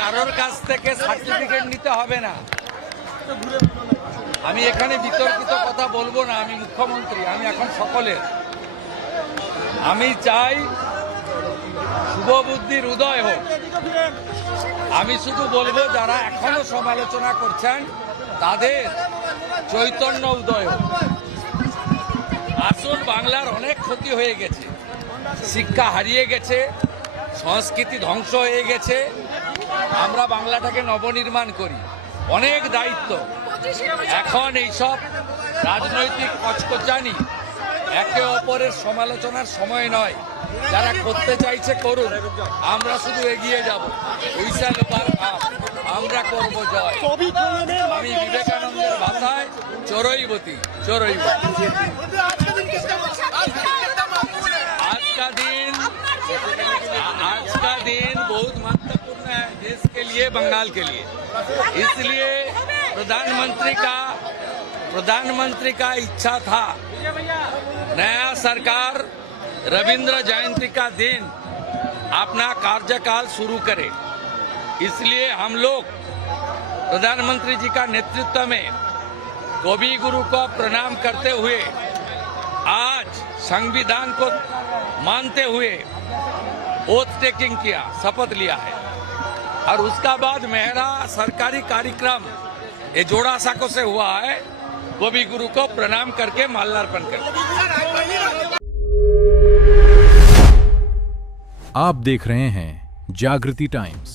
কারোর কাছ থেকে সার্টিফিকেট নিতে হবে না। আমি এখানে বিতর্কিত কথা বলবো না। আমি মুখ্যমন্ত্রী, আমি এখন সকলের। আমি চাই শুভবুদ্ধির উদয় হোক। আমি শুধু বলবো যারা এখনো সমালোচনা করছেন তাদের চৈতন্য উদয় হোক। আসল বাংলার অনেক ক্ষতি হয়ে গেছে, শিক্ষা হারিয়ে গেছে, সংস্কৃতি ধ্বংস হয়ে গেছে। আমরা বাংলাটাকে নবনির্মাণ করি, অনেক দায়িত্ব। এখন এইসব রাজনৈতিক কচকচানি, একে অপরের সমালোচনার সময় নয়। যারা করতে চাইছে করুন, আমরা শুধু এগিয়ে যাব। উইসাল এবার আমরা করব জয়। আমি বিবেকানন্দের ভাষায় চড়ুইবতী। आज का दिन बहुत महत्वपूर्ण है देश के लिए, बंगाल के लिए। इसलिए प्रधानमंत्री का इच्छा था नया सरकार रविंद्र जयंती का दिन अपना कार्यकाल शुरू करे। इसलिए हम लोग प्रधानमंत्री जी का नेतृत्व में कवि गुरु को प्रणाम करते हुए आज संविधान को मानते हुए ओथ टेकिंग किया, शपथ लिया है। और उसका बाद मेरा सरकारी कार्यक्रम ये जोड़ा साको से हुआ है, कवि गुरु को प्रणाम करके माल्यार्पण करके। आप देख रहे हैं जागृति टाइम्स।